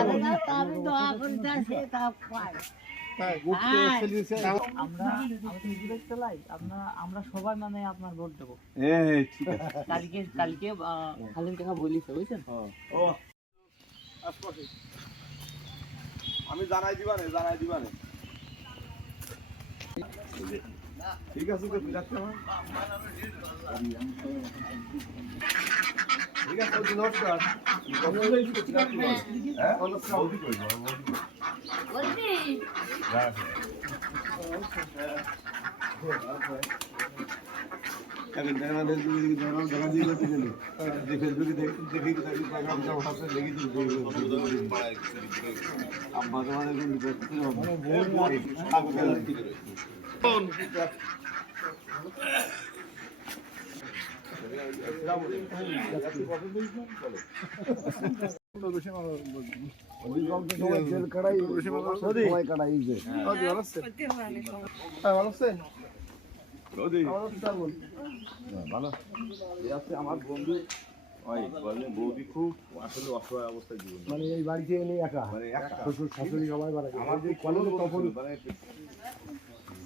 আমরা আমি তো ইউটিউবে চালাই সবাই মানে আপনার ভোট দেবো। এই ঠিক আছে। কালকে কালকে আহ, হালিম বলিছে বুঝছেন? ও। আমি জানাই দিবানে জানাই দিবানে। ঠিক আছে তো বিরাট আমার ঠিক আছে ওই নমস্কার। হ্যাঁ? সৌদি কই? বলছি এখন দেখা দেখি দেখা দেখা দিয়ে করতে গেলে দেখে যদি দেখি দেখি দেখি প্রোগ্রাম হাতে লেগে দিই আম্মা তো কিন্তু দেখতে হবে ভালো এই আছে আমার বন্ধু ওই বৌদি খুব আসলে অসহায় অবস্থায় জীবন মানে এই বাড়িতে এনে একা? মানে একা। শ্বশুর শাশুড়ি সবাই মারা আমার যে কলেজে তখন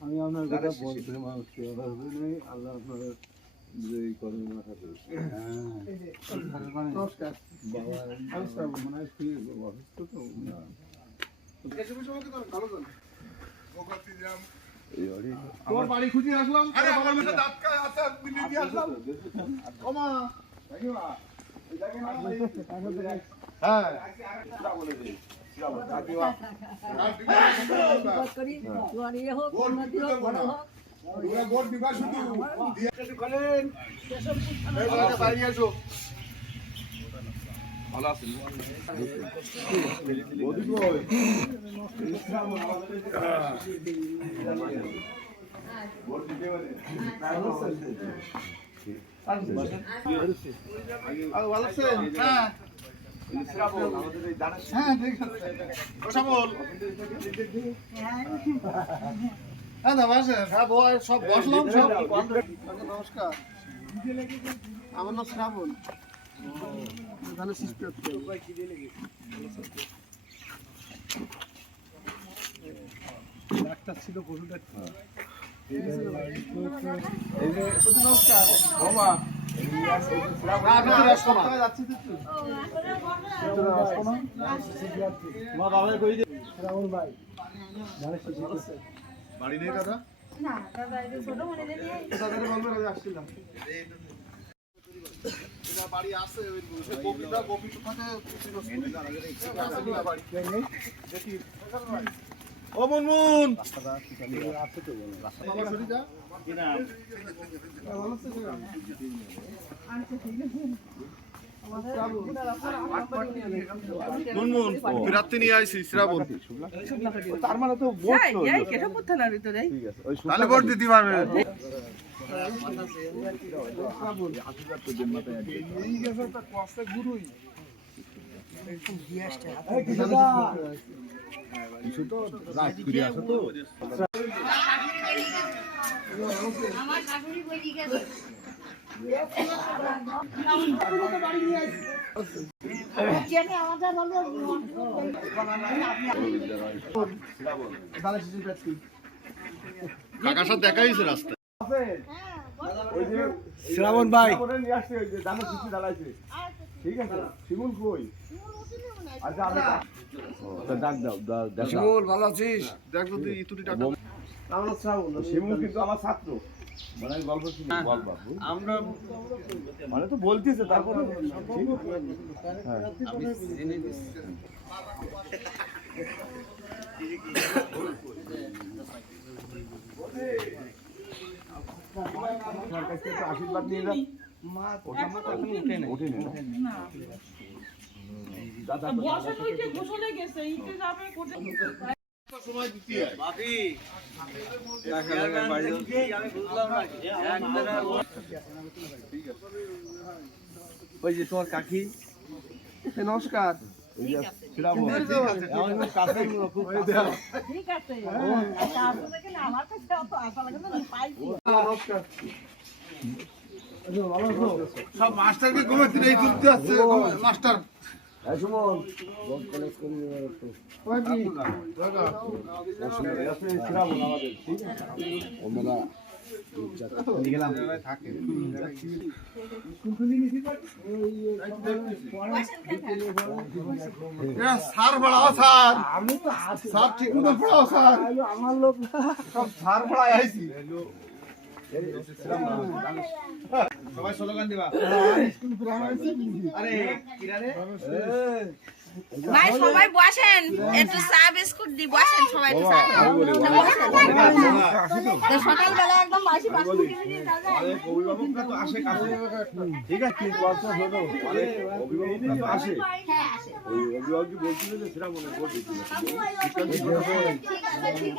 আমি আপনার কথা বলতে মানুষকে নেই আল্লাহ আপনার বিজয়ী করেন নমস্কার বাবা মনে হয়। ফ্রি অসুস্থ তো তোর বাড়ি খুঁজে আসলাম আরে বাবার দাঁত আছে দিয়ে ওমা হ্যাঁ। ভালো দিতে পারে ভালো আছেন? হ্যাঁ। হ্যাঁ ঠিক আছে হ্যাঁ হ্যাঁ সব বসলাম সব। নমস্কার। আমার নাম শ্রাবণ। এখানে সৃষ্টি ডাক্তার ছিল পশু ডাক্তার নমস্কার। বাবা। যাচ্ছি বাড়ি নেই দাদা? না দাদা যে ছোট মনে নেই দাদাকে বলবেন আমি আসছিলাম। বাড়ি আছে ওই গোপীটা গোপী থাকে বাড়ি দেখি। ও মুনমুন! বাবা শরীরটা? ভালো আছে। রাত্রি নিয়ে আইছি শ্রাবণ। তার মানে তো তাহলে ভোট দিতে পারবে। কিছু তো রাত ফিরে আসো তো আমার শাশুড়ি বলি গেছে। কাকার সাথে দেখা হয়েছে রাস্তা শ্রাবণ ভাই। নিয়ে আসছে ওই যে কিছু দাঁড়াইছে ঠিক আছে শিমুল কই আচ্ছা আমি ডাক দাও ডাক শিমুল ভালো আছিস দেখ তুই ইতুটি টাকা আমার শ্রাবণ। শিমুল কিন্তু আমার ছাত্র। মানে গল্প বল বাবু। আমরা মানে তো বলতেছে তারপরে হ্যাঁ আশীর্বাদ নিয়ে যান। দাদা বসে তুই যে গোসলে গেছে ইতে যাবে হয়। ওই যে তোমার কাকি নমস্কার। ঠিক আছে। আচ্ছা, আপনাদেরকে না, আমার কাছে অত আশা লাগে না, আমি পাইছি। সব মাস্টারকে ঘুমাতে এই তুলতে আসছে মাস্টার সার আমি তো মতো পড়াও স্যার। আমার লোক সব সার পড়ায় আইছি। সবাই স্লোগান দিবা আরে কিরারে ভাই সবাই বসেন একটু চা বিস্কুট দি বসেন সবাই একটু চা সকালবেলা একদম বাসি বাসি অভিভাবকরা তো আসে কাছে ঠিক আছে কিন্তু বাচ্চা ছোট অভিভাবকরা তো আসে হ্যাঁ ওই অভিভাবক বলছিল যে সেটা মনে করে ঠিক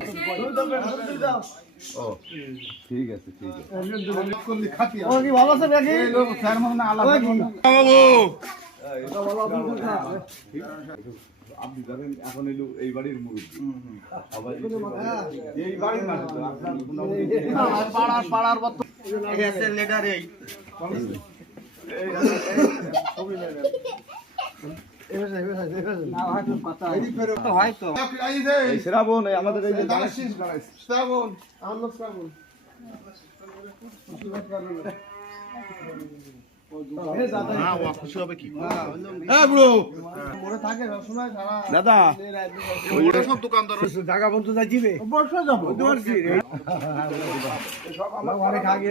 তোমার ঠিক আছে ঠিক আছে মনে আপনি ধরেন এখন এলো এই বাড়ির মুরব্বী এই পাড়ার পাড়ার এই শ্রাবণ আমাদের এই যে শ্রাবণ আমার শ্রাবণ। হ্যাঁ ব্রো থাকে সবসময় সারা দাদা সব দোকানদার জায়গা বন্ধু যাচ্ছি রে বর্ষা যাব অনেক আগে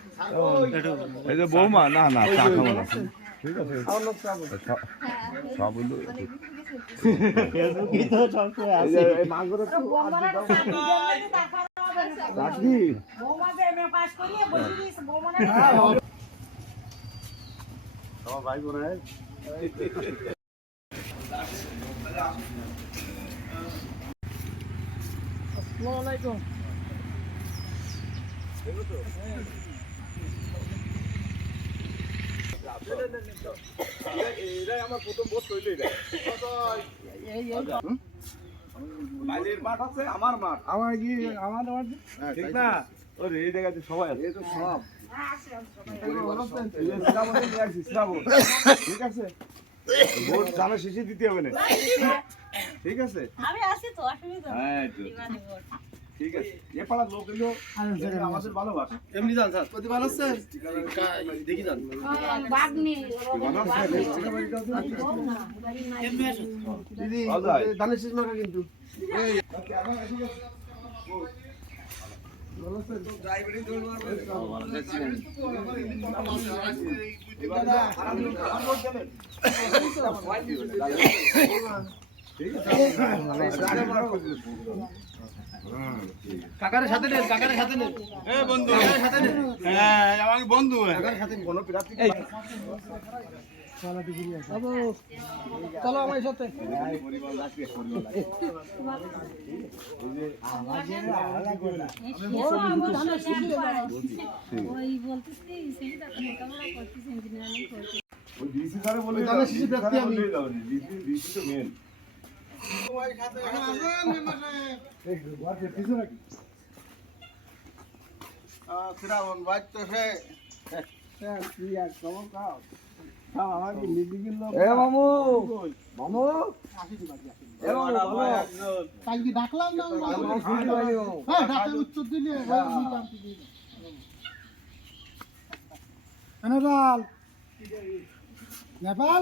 এই যে বৌমা? না না চা খাব না। ঠিক আছে। আমার নাম শ্রাবণ সব- সব হলো বৌমারা বিজ্ঞানীকে দেখানো হবে না। রাখবি বৌমাকে MA পাস করিয়ে বসিয়ে দিয়েছে, বৌমারা আমার ভাই বোন হয় আসসালামু আলাইকুম। এটাই আমার প্রথম বোধ মাঠ আছে আমার মাঠ আমার কি আমার আমার ঠিক না ওরে এই সবাই আছে এই তো সব। ঠিক আছে ভোট জানা শেষে দিতে হবে না ঠিক আছে আমি আছি তো অসুবিধা হ্যাঁ। ঠিক আছে। এ পাড়ার লোক এলো আমাদের ভালোবাসে। এমনি যান স্যার। প্রতি ভালো আছেন দেখি যান। দিদি অজয়। ধানের মাখা কিন্তু? কাকারের সাথে নেন কাকারের সাথে নেন এ বন্ধু। কাকারের সাথে নেন হ্যাঁ আমাকে বন্ধু কাকারের সাথে কোনো প্রার্থী বাবু, চলো আমার সাথে। ওই বলতেছি ছেলেটা লেখাপড়া করতেছে ইঞ্জিনিয়ারিং করছে ওই ডিসি স্যারে বলে ওই শিশু ব্যক্তি আমি। ডিসি ডিসি তো মেন শ্রাবণ বাজতেছে ডাকলাম না হ্যাঁ ডাকলে উত্তর দিলে হ্যাঁ। নেপাল নেপাল?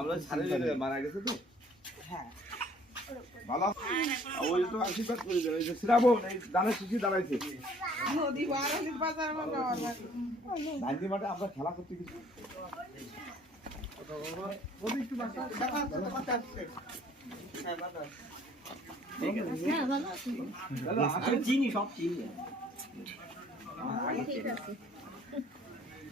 আমরা ছাড়ে দিলে মারা গেছে তো? ভালো। ওই তো আশীর্বাদ করে দেবে এই যে শ্রাবণ এই দানের শিশি দাঁড়াইছে। গান্ধী মাঠে আমরা খেলা করতে গেছি। আমি চিনি সব চিনি। এখন না যাই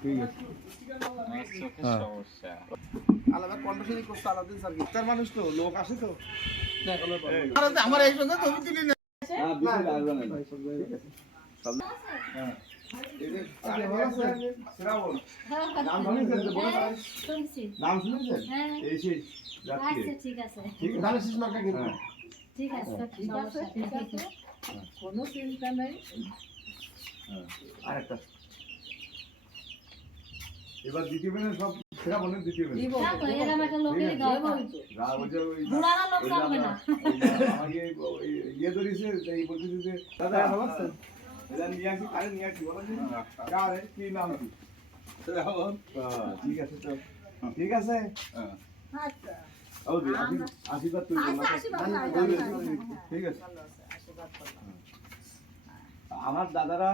ঠিক আছে। আলাদা কন্ডিশনই করতে আলাদা তার মানুষ তো লোক আসে তো। আমার এই সঙ্গে ছবি তুলি না। হ্যাঁ হ্যাঁ। নাম শুনেছেন হ্যাঁ এই আচ্ছা ঠিক আছে। ঠিক আছে ধানের শীষ মার্কা কিন্তু। হ্যাঁ। ঠিক আছে। কোনো চিন্তা নেই। হ্যাঁ। আরেকটা এবার দ্বিতীয় বেনে সব শ্রাবণের দ্বিতীয় বেনে দেখো, এরকম একটা লোকেরই দরকার। যা ওই যে ওই বুড়ারা লোক ওই যে জানবে না। আমরা- আমাকে ইয়ে ধরেছে তাই বলতেছে যে দাদা ভালো আছেন এটা নিয়ে আসি আরে নিয়ে আসি বলো কারে? কি নাম কি? হ্যাঁ, ঠিক আছে তো ঠিক আছে? আচ্ছা। দি আশীর্বাদ- ঠিক আছে। আমার দাদারা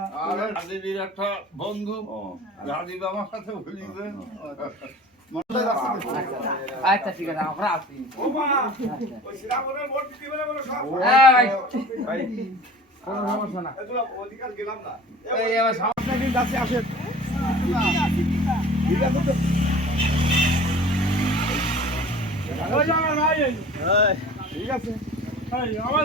রাজীবের একটা বন্ধু। ও রাজীব আমার সাথে ভুলিবে আচ্ছা ঠিক আছে আমরা আসি। হ্যাঁ কোনো সমস্যা না। ঠিক আছে তো। ঠিক আমার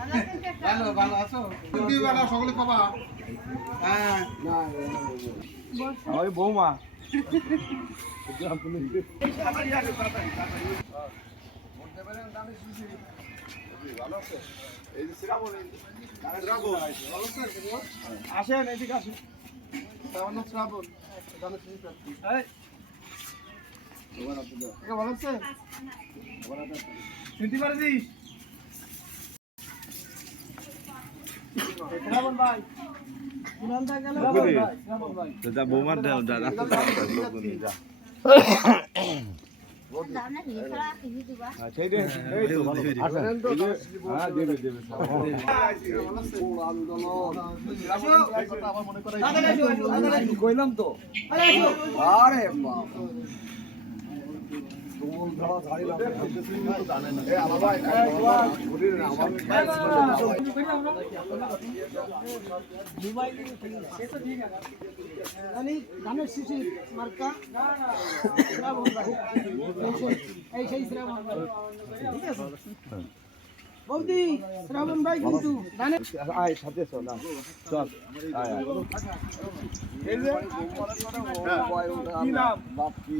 ভালো ভালো আছো? তুমি বেলা সকলে কবা হ্যাঁ। ওই বৌমা। এই যে শ্রাবণ এই শ্রাবণ? আসেন এদিকে আসেন শ্রাবণ ভালো আছে চিনতে পারছিস শ্রাবণ ভাই শ্রাবণ ভাই শ্রাবণ ভাই দাদা বৌমার দাদা রাস্তা যা দাও না, লিখা, লিখে দিবা। সেই দে এই তো ভালো আসেন তো হ্যাঁ দেবে দেবে আমার মনে করে কইলাম তো আরে বাবা এ আলাদা এটা শরীরে না আমার ধানের শিশির মার্কা। এই সেই- শ্রাবণ ঠিক আছে বৌদি শ্রাবণ ভাই কিন্তু আয় সাথে চল চল মুক্তি